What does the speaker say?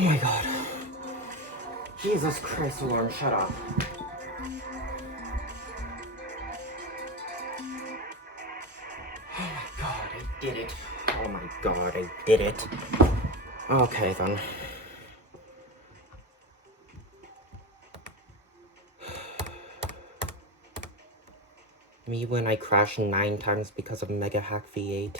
Oh my god. Jesus Christ, Lauren, shut up. Oh my god, I did it. Oh my god, I did it. Okay, then. Me when I crashed 9 times because of Mega Hack V8.